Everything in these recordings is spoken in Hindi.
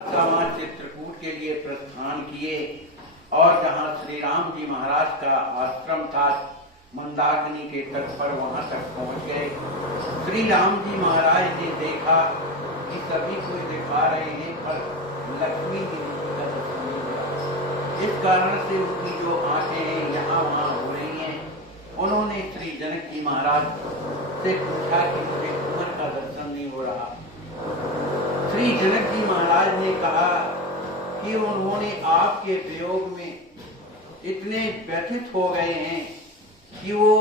समाज चित्रकूट के लिए प्रस्थान किए और जहाँ श्री राम जी महाराज का आश्रम था मंदाकिनी के तट पर, वहां तक पहुंच गए। श्री राम जी महाराज ने देखा कि सभी को दिखा रहे हैं पर लक्ष्मी जी का दर्शन नहीं मिला। इस कारण से उनकी जो आंखें हैं यहाँ वहाँ हो रही हैं। उन्होंने श्री जनक जी महाराज से पूछा कि मुझे कुंवर का दर्शन नहीं हो रहा। श्री जनक जी महाराज ने कहा कि उन्होंने आपके वियोग में इतने व्यथित हो गए हैं कि वो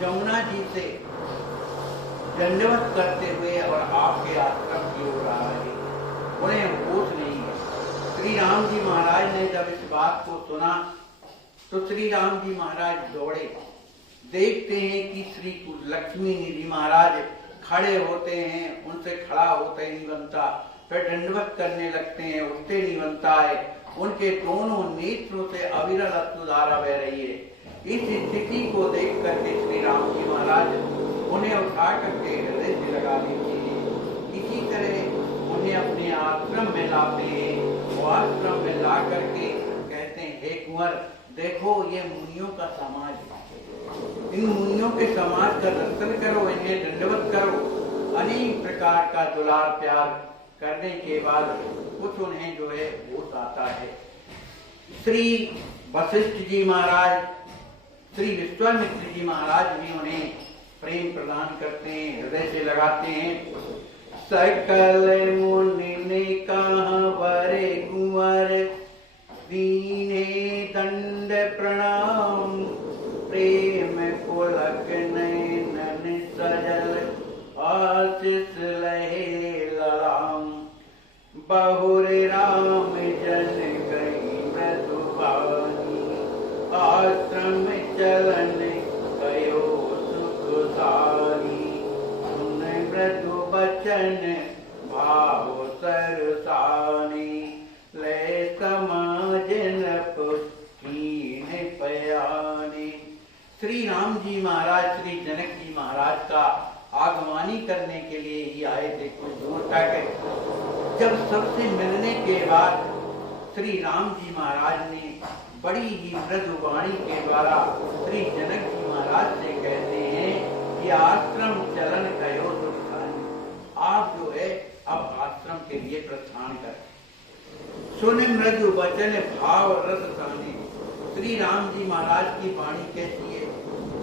जमुना जी से दंडवत करते हुए और आपके आश्रम की ओर आ रहे, उन्हें होश नहीं है। श्री राम जी महाराज ने जब इस बात को सुना तो श्री राम जी महाराज दौड़े। देखते हैं कि श्री लक्ष्मी जी महाराज खड़े होते हैं, उनसे खड़ा होते नहीं बनता, फिर दंडवत करने लगते हैं, उठते नहीं बनता है। उनके दोनों नेत्रों से अविरल अश्रुधारा बह रही है। इस स्थिति को देख करके श्री राम जी महाराज उन्हें उठा करके हृदय से लगा लेते हैं। इसी तरह उन्हें अपने आश्रम में लाते हैं। वो आश्रम में ला करके कहते हैं, हे कुंवर, देखो ये मुनियों का समाज है, इन मुनियों के समाज का दर्शन करो, इन्हें दंडवत करो। अनेक प्रकार का दुलार प्यार करने के बाद कुछ उन्हें जो है होश आता है। श्री वशिष्ठ जी महाराज, श्री विश्वामित्र जी महाराज भी उन्हें प्रेम प्रदान करते हैं, हृदय से लगाते हैं। सकल मुनि ने कहा वरे कुंवर, दीने दंड प्रणाम, प्रेम पुलक नयन सजल, आशीष लहे ललाम। बहुर राम जन गई मृदुबानी, आश्रम चलन गयो सुख सारी। सुन मृदु बचन भाव सरसानी, ले समाज नप कीन पयानी। श्री राम जी महाराज श्री जनक जी महाराज का आगमनी करने के लिए ही आए थे कुछ दूर तक। जब सबसे मिलने के बाद श्री राम जी महाराज ने बड़ी ही मृदु वाणी के द्वारा श्री जनक जी महाराज से कहते हैं कि आश्रम चलन कयो सुखानी, आप जो है अब आश्रम के लिए प्रस्थान कर। सुन मृदु वचन भाव रस सानी। श्री राम जी महाराज की वाणी कैसी है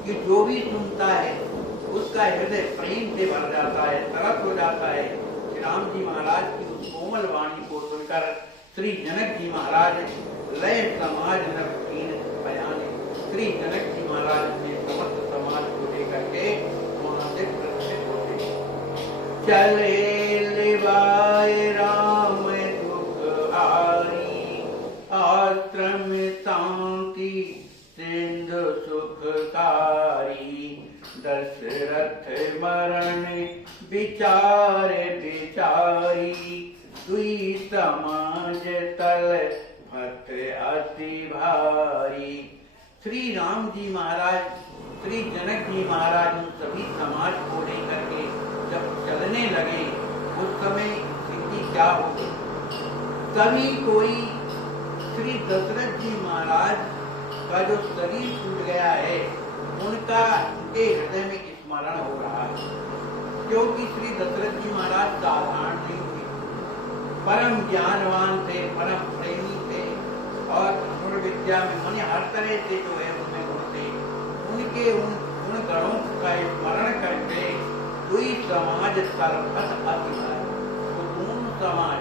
कि जो भी सुनता है उसका हृदय प्रेम से भर जाता है, तरस हो जाता है। श्री राम जी महाराज की उस कोमल वाणी को सुनकर श्री जनक जी महाराज लय समाज नवीन बयाने, श्री जनक जी महाराज ने समस्त समाज को लेकर के वहां से प्रस्थान होते। चले लिवाए राम दुख हारी, आश्रम शांति सिंधु सुखकारी। दशरथ मरण विचारे विचारी, दुई समाज तल भट अति भारी। श्री राम जी महाराज श्री जनक जी महाराज उन सभी समाज को लेकर के जब चलने लगे, उस समय स्थिति क्या होगी? सभी कोई श्री दशरथ जी महाराज का जो शरीर टूट गया है उनका के हृदय में स्मरण हो रहा है, क्योंकि श्री दशरथ जी महाराज साधारण नहीं थे, परम ज्ञानवान थे, परम प्रेमी थे और धनुर विद्या में उन्हें हर तरह से जो है उनमें गुण थे। उनके उन गुण गणों का स्मरण करके दुई समाज सर्वथ अतिभारी, वो दोनों समाज,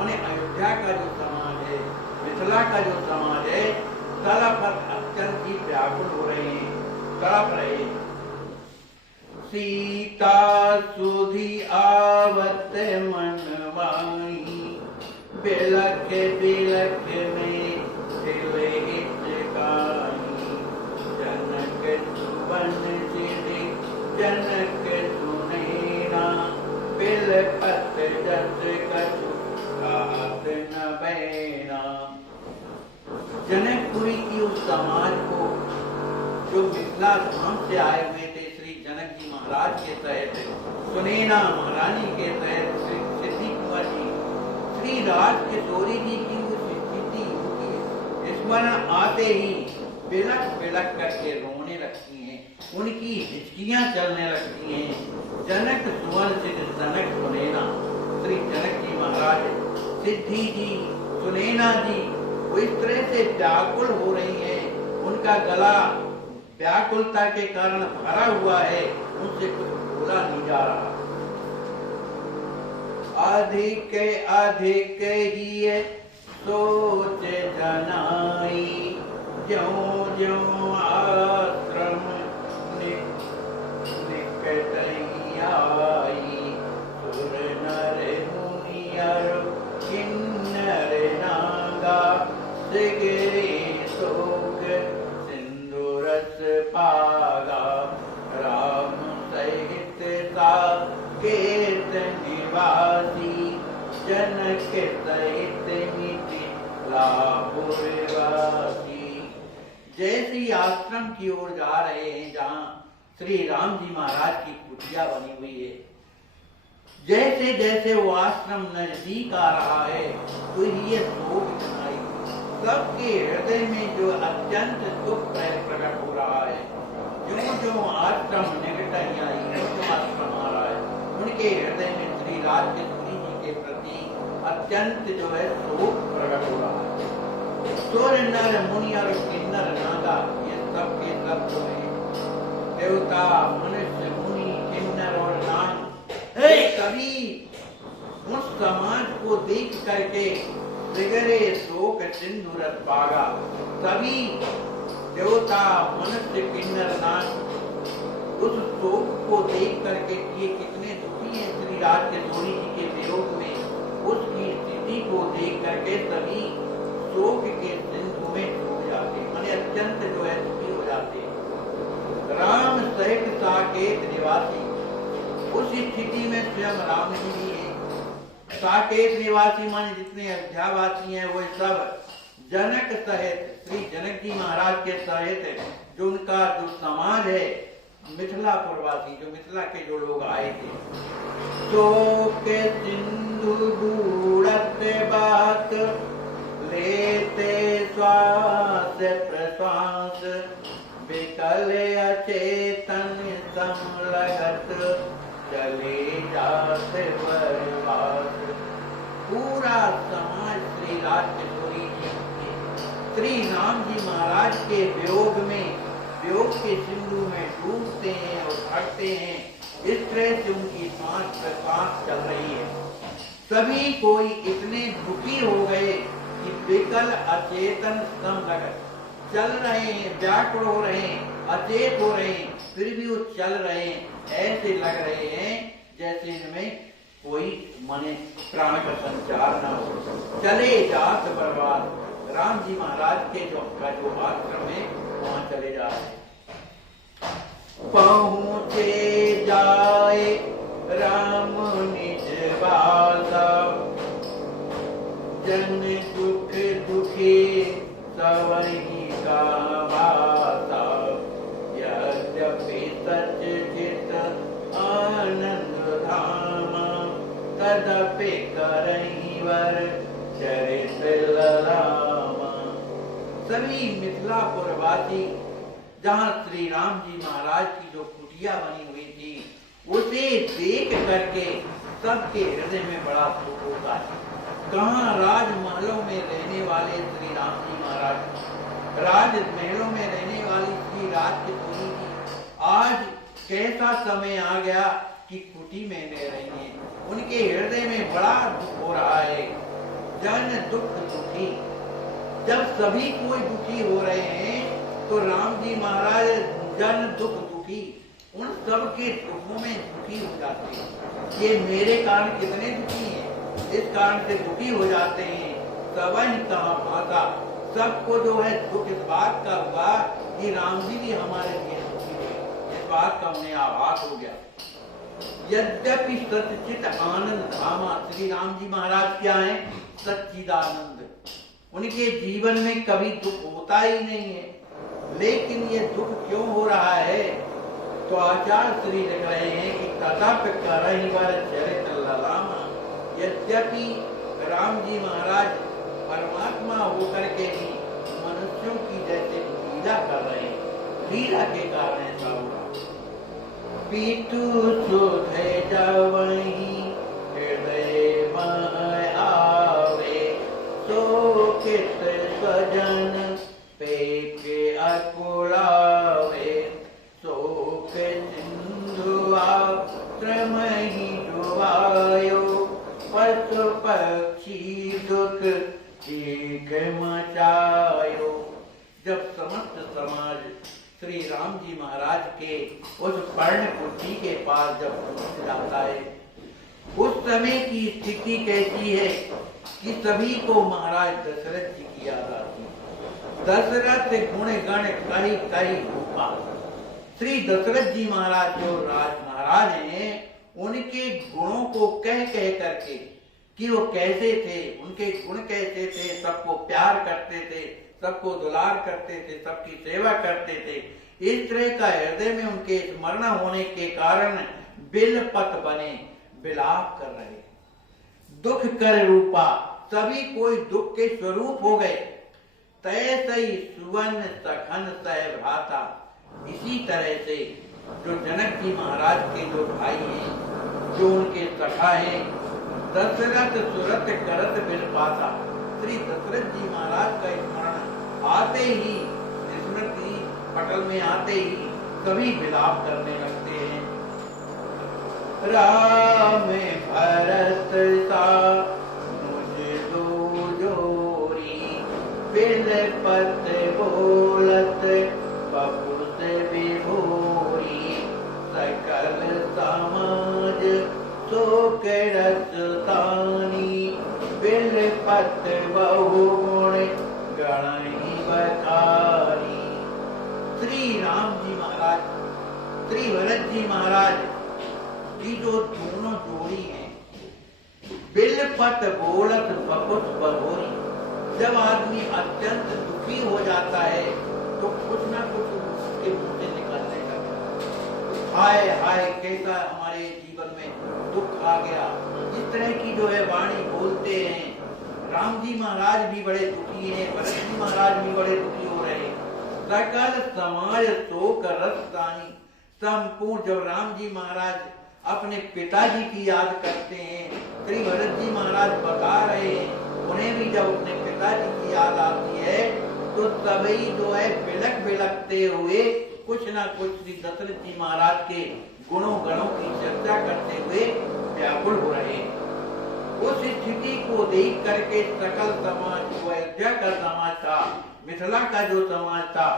उन्हें अयोध्या का जो समाज है, मिथिला का जो समाज है, तड़प अत्यंत ही व्याकुल हो रहे हैं, तड़प रहे। सीता सुधी आवत मन माही, बिलख बिलख में दिल हिचकाई। जनक सुवन सिरि जनक सुनैना, बिलखत जस कछु कहत न बैना। जनकपुरी की उस समाज को जो मिथिला धाम से आए हुए थे श्री जनक जी महाराज के तहत, सुनैना महारानी के तहत श्री सिद्धि कुंवर जी, श्री श्री राज किशोरी जी की उस स्थिति उनकी स्मरण आते ही बिलक बिलक करके रोने लगती हैं, उनकी हिचकियां चलने लगती हैं। जनक सुवन सिद्ध जनक सुनैना, श्री जनक जी महाराज, सिद्धि जी, सुनैना जी वो इस तरह से व्याकुल हो रही हैं, उनका गला व्याकुलता के कारण भरा हुआ है, उनसे कुछ बोला नहीं जा रहा। अधिक अधिक ही सोच जनाई, ज्यों ज्यों आश्रम निकट आई, सुर नर मुनियर किन्नर नागा, सिगरे शोक सिंधु रस पागा, राम सहित साकेत निवासी, जनक सहित मिथिला पुरवासी। जैसे आश्रम की ओर जा रहे हैं जहाँ श्री राम जी महाराज की कुटिया बनी हुई है, जैसे जैसे वो आश्रम नजदीक आ रहा है तो ये शोक सुनाई, सबके हृदय में जो अत्यंत दुख प्रकट हो रहा है। जो जो आश्रम निकट आई, जो आश्रम आ रहा है, उनके हृदय में श्री राज किशोरी जी के प्रति अत्यंत जो है शोक प्रकट हो रहा है। सुर नर मुनि और किन्नर नागा, ये सब के सब जो है देवता मनुष्य मुनि किन्नर और नाग, सभी उस समाज को देख करके सिगरे शोक सिंधु रस पागा, सभी देवता मनुष्य किन्नर नाग उस शोक को देख करके ये कितने दुखी हैं श्री राज किशोरी जी के वियोग में, उसकी स्थिति को देख करके सभी शोक के सिंधु में डूब जाते, माने अत्यंत जो है दुखी हो जाते। राम सहित साकेत निवासी, उस स्थिति में स्वयं राम जी भी है। साकेत निवासी माने जितने अयोध्यावासी हैं वो सब जनक सहित, श्री जनक जी महाराज के सहित जो उनका जो समाज है मिथिला पुरवासी, जो मिथिला के जो लोग आए थे। शोक सिंधु बूढ़त बात, लेते श्वास प्रश्वास, विकल अचेतन समलगत, चले जाते बर्बाद। पूरा समाज श्री राज किशोरी जी, श्री राम जी महाराज के वियोग में, वियोग के सिंधु में डूबते हैं और भागते हैं। इस तरह से उनकी सांस प्रश्वास चल रही है। सभी कोई इतने दुखी हो गए कि विकल अचेतन समलगत, चल रहे हैं, व्याकुल हो रहे हैं, अचेत हो रहे हैं, फिर भी वो चल रहे हैं, ऐसे लग रहे हैं जैसे इनमें कोई माने प्राण का संचार न हो, चले जात बर्बाद। राम जी महाराज के जो आश्रम है वहां चले जा रहे हैं। पहुँचे जाए राम निज बासा, जन दुख दुखी सवही का भाता, यद्यपि सच चित आनंद धामा, तदपि करहि वर चरित ललामा। सभी मिथिला पुरवासी जहाँ श्री राम जी महाराज की जो कुटिया बनी हुई थी उसे देख करके सबके हृदय में बड़ा दुख होता है। कहाँ राजमहलों में रहने वाले श्री राम जी महाराज, राजमहलों में रहने वाली श्री राज किशोरी जी, आज कैसा समय आ गया कि कुटी में रह रही हैं। उनके हृदय में बड़ा दुख हो रहा है। जन दुख दुखी, जब सभी कोई दुखी हो रहे हैं तो राम जी महाराज जन दुख दुखी, उन सब के दुखों में दुखी हो जाते हैं। ये मेरे कारण कितने दुखी हैं, इस कारण से दुखी हो जाते हैं। सबही कहाँ भागा, सबको जो है दुख इस बात का हुआ कि राम जी भी हमारे लिए दुखी हुए, इस बात का उन्हें आभास हो गया। यद्यपि सच्चित आनंद धामा, श्री राम जी महाराज क्या है? सच्चिदानंद। उनके जीवन में कभी दुख होता ही नहीं है, लेकिन ये दुख क्यों हो रहा है? तो आचार्य श्री लिख रहे हैं कि तथापि करहि वर चरित ललामा, यद्यपि राम जी महाराज परमात्मा होकर के भी मनुष्यों की जैसे लीला कर रहे हैं, लीला के कारण ऐसा हुआ। पीतु सुधे जावहीं हृदय में आवे, सो कित स्वजन पेके अकुलावे, सो के सिंधुआ त्रमहि डुबायो, पशु पक्षी दुख चीख मचायो। जब समस्त समाज श्री राम जी महाराज के उस पर्णकुटी के पास जब पहुंच जाता है, उस समय की स्थिति कैसी है कि सभी को महाराज दशरथ जी की याद आती है। दशरथ गुण गण कही कही भूपा। श्री दशरथ जी महाराज जो महाराज हैं, उनके गुणों को कह कह करके कि वो कैसे थे, उनके गुण कैसे थे, सबको प्यार करते थे, सबको दुलार करते थे, सबकी सेवा करते थे। इस तरह का हृदय में उनके स्मरण होने के कारण बिलपत बने, विलाप कर रहे। दुख कर रूपा, सभी कोई दुख के स्वरूप हो गए। तैसे ही सुवन सखन सह भ्राता। इसी तरह से जो जनक जी महाराज के जो भाई हैं, जो उनके सखा हैं, दशरथ सुरत करत बिलपाता। श्री दशरथ जी महाराज का स्मरण आते ही, स्मृति पटल में आते ही सभी विलाप करने लगते हैं। राम भरत सा मुझ दो जोरी, बिलपत बोलत बपुत विभोरी, सकल समाज शोक रस तानी, बिलपत बहु गुण गणहि बखानी। श्री राम जी महाराज, श्री भरत जी महाराज की जो दोनों जोड़ी है, बिलपत बोलत बपुत बभोरी। जब आदमी अत्यंत दुखी हो जाता है तो कुछ ना कुछ उसके मुंह से निकलने लगता। हाय हाय कैसा हमारे जीवन में दुख आ गया, इस तरह की जो है वाणी बोलते हैं। राम जी महाराज भी बड़े दुखी हैं, भरत जी महाराज भी बड़े दुखी हो रहे हैं। सकल समाज शोक रसतानी। संपूर्ण जब राम जी महाराज अपने पिताजी की याद करते हैं, श्री भरत जी महाराज बता रहे हैं, उन्हें भी जब अपने पिताजी की याद आती है तो तभी जो है बिलक बिलकते हुए कुछ ना कुछ श्री दशरथ जी महाराज के गुणों गणों की चर्चा करते हुए व्याकुल हो रहे हैं। उस स्थिति को देख करके सकल समाज, जो अयोध्या का समाज था, मिथिला का जो समाज था,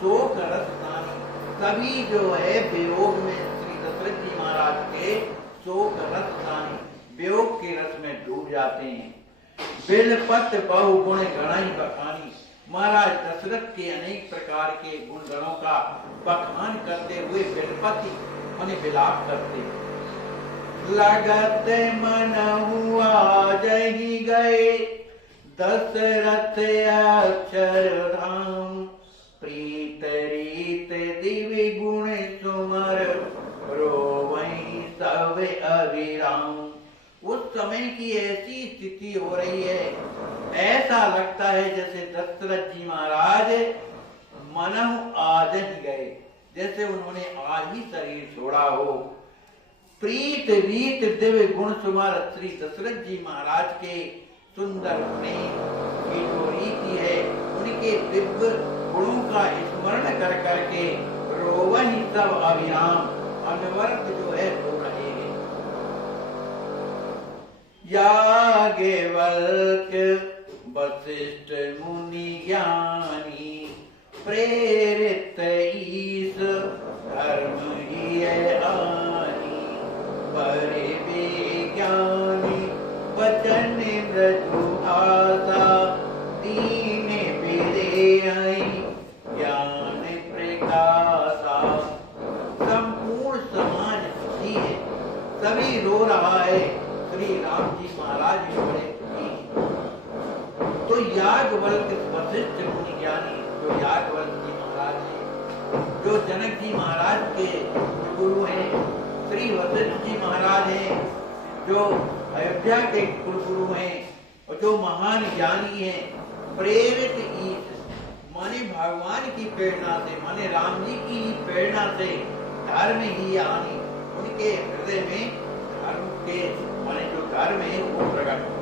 शोक रसतानी, सभी जो है वियोग में श्री दशरथ जी महाराज के शोक रसतानी, वियोग के रस में डूब जाते हैं। बिलपत बहु गुण गणहि बखानी। महाराज दशरथ के अनेक प्रकार के गुण गणों का बखान करते हुए बिलपति माने विलाप करते। लगत मन हुआ जही गए, दशरथ अक्षरधाम, प्रीत रीत दिव्य गुण सुमर, रोवई सब अविराम। उस समय की ऐसी स्थिति हो रही है, ऐसा लगता है जैसे दशरथ जी महाराज मनहु आज ही गए, जैसे उन्होंने आज ही शरीर छोड़ा हो। प्रीत रीत दिव्य गुण सुमर, श्री दशरथ जी महाराज के सुंदर प्रेम की जो रीति है, उनके दिव्य गुणों का स्मरण कर करके रोवहि सब अविराम, अनवरत जो है रो रहे हैं। याज्ञवल्क्य वशिष्ठ मुनि ज्ञानी, प्रेरित ईश धर्म ही आनी, परिविज्ञानी वचन मृदु भाषा, दीन विदेहि ज्ञान प्रकाशा। संपूर्ण समाज दुखी है, सभी रो रहा है, श्री राम जी महाराज भी बड़े दुखी हैं। तो याज्ञवल्क्य वशिष्ठ मुनि ज्ञानी, जो याज्ञवल्क्य जी महाराज हैं, जो जनक जी महाराज के गुरु हैं, श्री वशिष्ठ जी महाराज हैं, जो अयोध्या के कुलगुरु हैं, और जो महान ज्ञानी है प्रेरित ईश माने भगवान की प्रेरणा से, माने राम जी की ही प्रेरणा से धर्म ही आनी, उनके हृदय में धर्म के माने जो धर्म है वो प्रकट हो।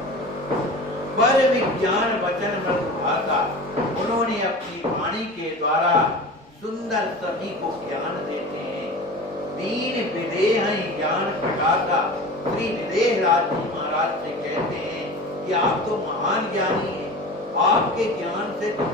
बल विज्ञान वचन मृदु भाषा, उन्होंने अपनी वाणी के द्वारा सुंदर सभी को ज्ञान देते हैं। दीन विदेह ज्ञान प्रकाशा, श्री विदेह राज जी महाराज से कहते हैं कि आप तो महान ज्ञानी हैं, आपके ज्ञान से तो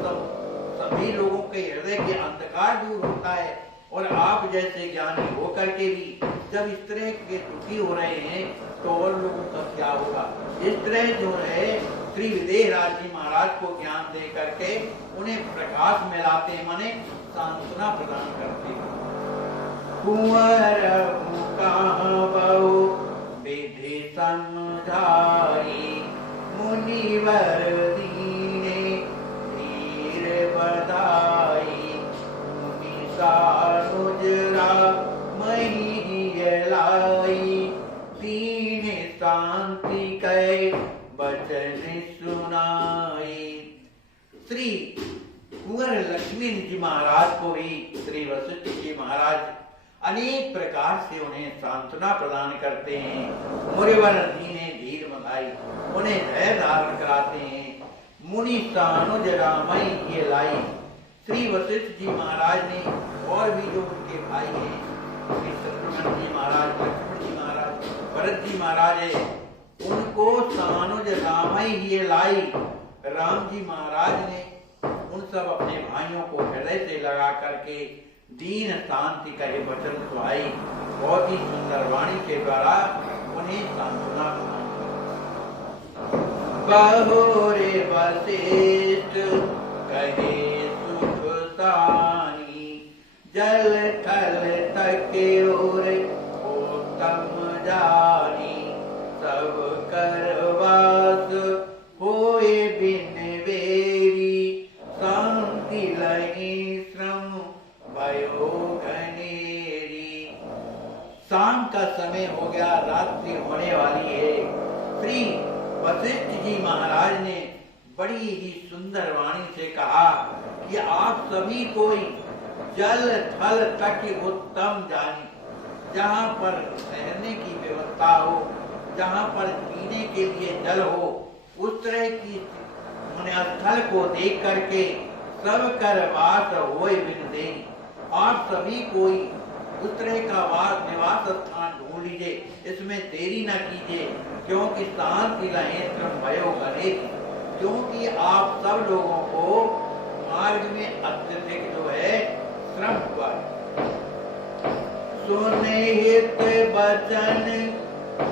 सभी लोगों के हृदय के अंधकार दूर होता है, और आप जैसे ज्ञानी होकर के भी जब इस तरह के दुखी हो रहे हैं तो और लोगों का क्या होगा। इस तरह जो है श्री विदेह राज जी महाराज को ज्ञान दे करके उन्हें प्रकाश में लाते हैं, माने सांत्वना प्रदान करते हैं। कुंवर कहाँ बहु विधि समझाई, मुनिवर दीने धीर बधाई, मुनि सानुजरा मही लाई, दीन शांति कै वचन सुनाई। श्री कुंवर लक्ष्मी जी महाराज को ही श्री वशिष्ठ जी महाराज अनेक प्रकार से उन्हें सांत्वना प्रदान करते हैं। मुनिवर दीने धीर बधाई, उन्हें धैर्य धारण कराते हैं। मुनि सानुज रामई ये लाई, श्री वशिष्ठ जी महाराज ने और भी जो उनके भाई हैं, श्री शत्रुघ्न जी महाराज, लक्ष्मण जी महाराज, भरत जी महाराज है, उनको सानुज रामई ये लाई, राम जी महाराज ने उन सब अपने भाइयों को हृदय से लगा करके दीन शांति का ये वचन सुनाई। बहुत ही सुंदर वाणी के द्वारा उन्हें सांत्वना बहुरे वशिष्ठ कहे सुख सानी, जल थल तक और उत्तम जानी, सब करवास होए बिन वेरी, शांति लही श्रम भयो घनेरी। शाम का समय हो गया, रात्रि होने वाली है। श्री वशिष्ठ जी महाराज ने बड़ी ही सुंदर वाणी से कहा कि आप सभी कोई जल थल तक उत्तम जानी, जहाँ पर ठहरने की व्यवस्था हो, जहाँ पर पीने के लिए जल हो, उस तरह की स्थल को देख करके सब कर वास होए बिन देई, आप सभी कोई उस तरह का निवास स्थान ढूंढ लीजिए, इसमें देरी न कीजिए, क्योंकि शांति लहे श्रम भयो घने, क्योंकि आप सब लोगों को मार्ग में अत्यधिक जो है श्रम हुआ है। सुने हित वचन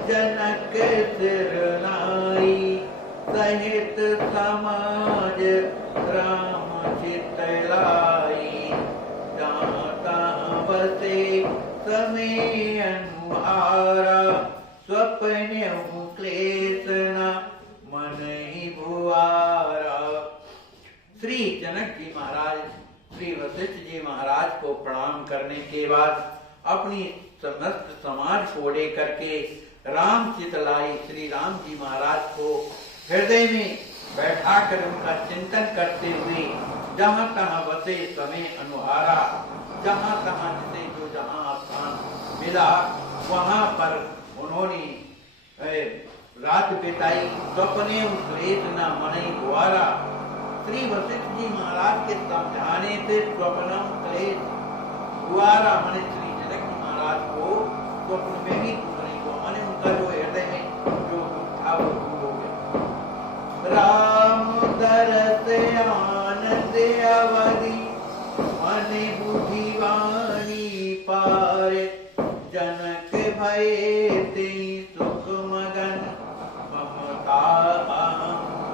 जनक सिर नाई, सहित समाज राम चित लाई, जाता बसे समय अनुहारा, स्वप्न क्लेशना मन ही भुआरा। श्री जनक जी महाराज श्री वशिष्ठ जी महाराज को प्रणाम करने के बाद अपनी समस्त समाज को लेकर के राम चितलाई श्री राम जी महाराज को हृदय में बैठा कर उनका चिंतन करते हुए जहाँ तहाँ बसे समय अनुहारा, जहाँ तहाँ जिसे जो जहाँ स्थान मिला वहाँ पर उन्होंने रात बिताई। स्वप्ने क्लेश न मनि द्वारा, श्री वशिष्ठ जी महाराज के समझाने से स्वप्नम क्लेश द्वारा माने श्री जनक जी महाराज को स्वप्न में भी दुख नहीं हुआ, माने उनका जो हृदय में जो दुख था वो दूर हो गया। राम दरस आनंद अवधि मन बुद्धिवाणी पार, जनक भय ते सुख मगन ममता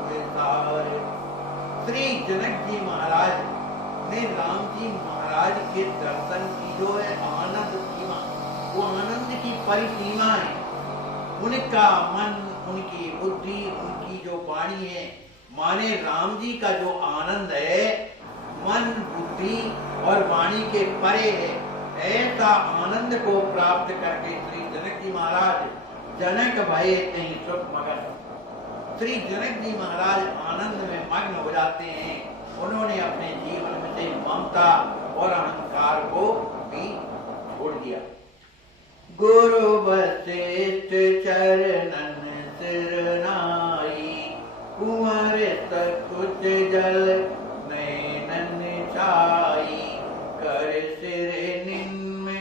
विसार। श्री जनक जी महाराज ने राम जी महाराज के दर्शन की जो है आनंद सीमा, वो आनंद की परिसीमा है। उनका मन, उनकी बुद्धि, उनकी जो वाणी है, माने राम जी का जो आनंद है मन बुद्धि और वाणी के परे है। ऐसा आनंद को प्राप्त करके श्री जनक जी महाराज जनक भय नहीं सुख मगन, श्री जनक जी महाराज आनंद में मग्न हो जाते हैं। उन्होंने अपने जीवन में से ममता और अहंकार को भी छोड़ दिया। गुरु वशिष्ठ चरणन सिरनाई, कुंवर सकुच जल नैनन छाई, कर सिर निम्न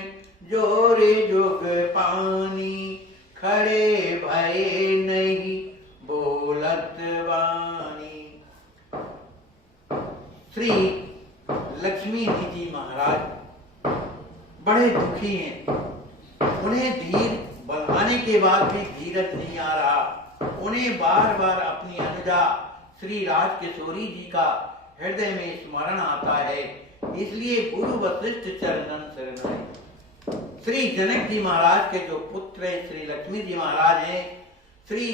जोरे जुग पानी, खड़े भय नहीं बोलत वाणी। श्री लक्ष्मी जी महाराज बड़े दुखी हैं। उन्हें धीर बढ़ाने के बाद भी धीरज नहीं आ रहा। उन्हें बार बार अपनी अनुजा श्री राजकिशोरी जी का हृदय में स्मरण आता है। इसलिए गुरु वशिष्ठ चरणन शरण। श्री जनक जी महाराज के जो पुत्र है श्री लक्ष्मी जी महाराज हैं, श्री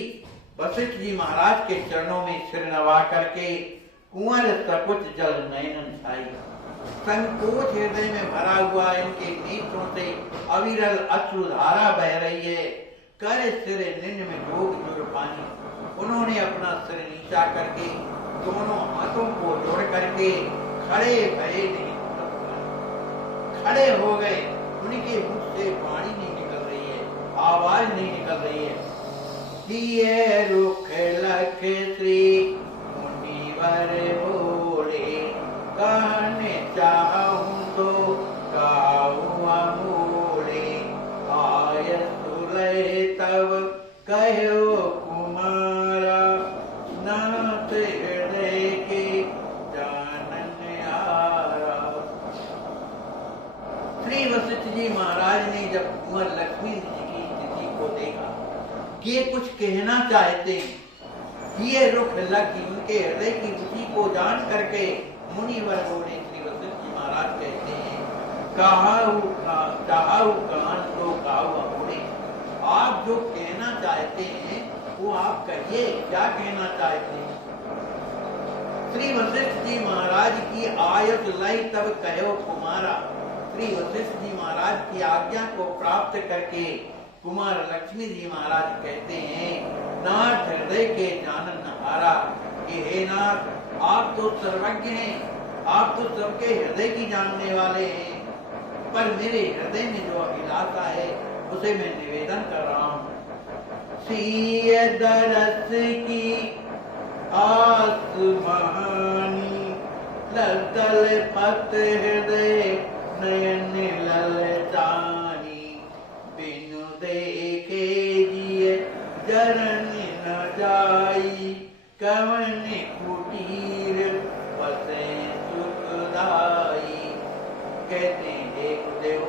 वशिष्ठ जी महाराज के चरणों में सिर नवा करके कुंवर सकुच जल नयनन छाई, संकोच हृदय में भरा हुआ इनके नेत्रों से अविरल अश्रुधारा बह रही है। कर सिर निम्न में जोग जुड़ पानी, उन्होंने अपना सिर नीचा करके दोनों हाथों को जोड़ करके खड़े भये नहीं, खड़े हो गए। उनके मुख से वाणी नहीं निकल रही है, आवाज नहीं निकल रही है। किए रुख लख श्री मुनिवर बोले, कहने चाहूं तो काहूं अमूले, आय सुलय तब कहो कुमारा, नाथ हृदय के जानन आरा। श्री वशिष्ठ जी महाराज ने जब कुंवर लक्ष्मी जी की स्थिति को देखा कि ये कुछ कहना चाहते हैं, ये रुख लगी उनके हृदय की रुचि को जान करके मुनिवर बोले श्री वशिष्ठ जी महाराज कहते हैं, चाहू कान तो काहू अमूले। आप जो कहना चाहते हैं वो आप कहिए, क्या कहना चाहते हैं। श्री वशिष्ठ जी महाराज की आयत लाई तब कहो कुमारा। श्री वशिष्ठ जी महाराज की आज्ञा को प्राप्त करके कुमार लक्ष्मी जी महाराज कहते हैं, नाथ हृदय के जानन हारा, कि हे नाथ आप तो सर्वज्ञ हैं, आप तो सबके हृदय की जानने वाले हैं, पर मेरे हृदय में जो अभिलाषा है उसे मैं निवेदन कर रहा हूँ। सीय दरस की आस महानी, लल पत हृदय नयन ललचानी, बिनु देखे जिए जरन न जाई, कवन कुटीर बसे सुखदाई। कहते हैं हे गुरुदेव,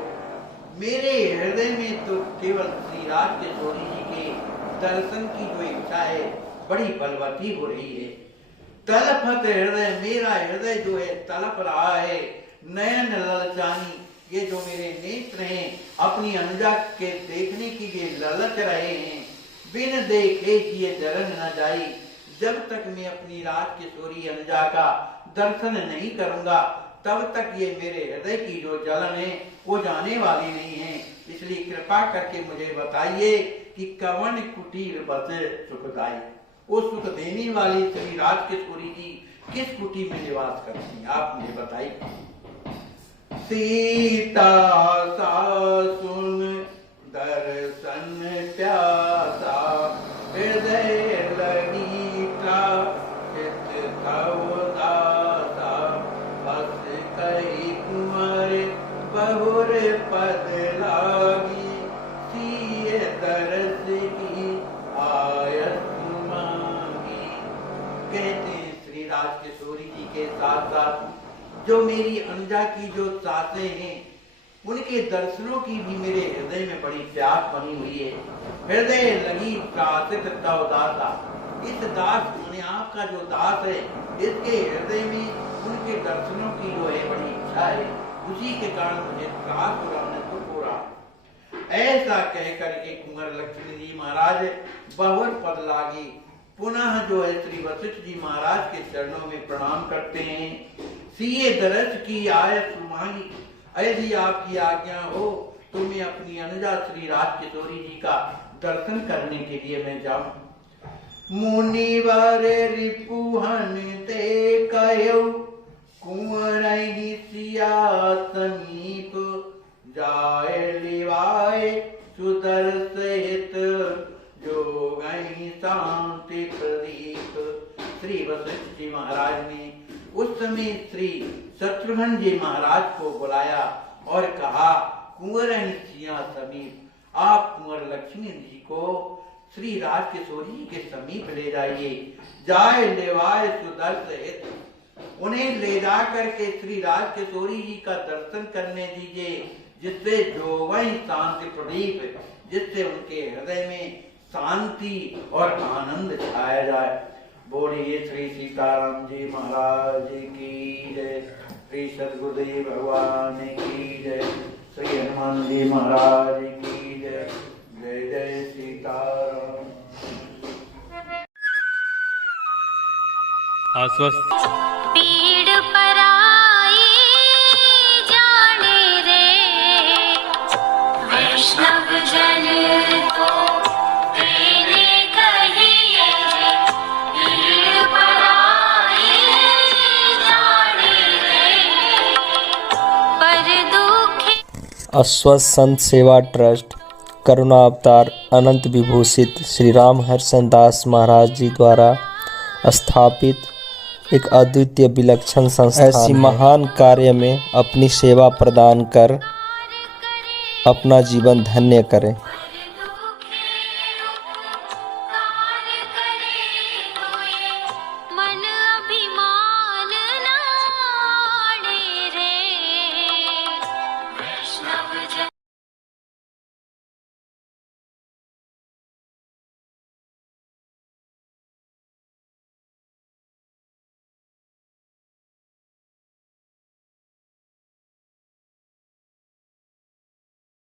मेरे हृदय में तो केवल श्री राजकिशोरी जी के दर्शन की जो इच्छा है बड़ी बलवती हो रही है। तलपत हृदय, मेरा हृदय जो है तलप रहा है। नयन ललचानी, ये जो मेरे नेत्र हैं अपनी अनुजा के देखने की ये ललच रहे हैं। बिन देखे किए जरन न जाई, जब तक मैं अपनी राजकिशोरी अनुजा का दर्शन नहीं करूंगा तब तक ये मेरे हृदय की जो जलन है वो जाने वाली नहीं है। इसलिए कृपा करके मुझे बताइए कि कवन कुटीर बसे सुखदाई, वो सुख देने वाली श्री राजकिशोरी जी किस कुटी में निवास करती हैं, आप मुझे बताइए। सीता सासुन दर्शन प्यासा, हृदय लगी का चित तव दासा, बस कई कुंवर बहुर पद लागी, सीय दरस की आयत मांगी। कहते हैं श्री राजकिशोरी जी के साथ साथ जो मेरी अनुजा की जो सासें हैं उनके दर्शनों की भी मेरे हृदय में बड़ी प्यास बनी हुई है। हृदय लगी त्रासित तव दासा, इस दास माने आपका जो दास है इसके हृदय में उनके दर्शनों की जो है बड़ी इच्छा है, उसी के कारण मुझे त्रास हो रहा है, दुख हो रहा है। ऐसा कह करके कुंवर लक्ष्मी जी महाराज बहुर पद लागी पुनः जो है श्री वशिष्ठ जी महाराज के चरणों में प्रणाम करते हैं। सीए दरस की आयत मांगी, यदि आपकी आज्ञा हो तो मैं अपनी अनुजा श्री राजकिशोरी जी का दर्शन करने के लिए मैं जाऊं। मुनिवर रिपुहन ते कहो कुंवर सिया समीप जाय लिवाय सुदर्शित जोग शांति प्रदीप। श्री वशिष्ठ जी महाराज ने उस समय श्री शत्रुघ्न जी महाराज को बुलाया और कहा, कुंवर सिया समीप, आप कुंवर लक्ष्मी जी को श्री राजकिशोरी जी के समीप ले जाइए। जाय लेवाय सुदर्शित, उन्हें ले जा करके श्री राजकिशोरी जी का दर्शन करने दीजिए, जिससे जोवई शांति प्रदीप, जिससे उनके हृदय में शांति और आनंद छाया जाए। बोलिए श्री सीताराम जी महाराज की जय, श्री सद्गुरुदेव भगवान की जय, श्री हनुमान जी महाराज की जय। जय जय सीताराम। आश्वस्त पीड़ पराई जाने रे, वैष्णव जन को तेरे कहिए, पीड़ पराई जाने रे, पर दुखी। आश्वस्त संत सेवा ट्रस्ट करुणा अवतार अनंत विभूषित श्री राम हर्षण दास महाराज जी द्वारा स्थापित एक अद्वितीय विलक्षण संस्थान ऐसी महान कार्य में अपनी सेवा प्रदान कर अपना जीवन धन्य करें।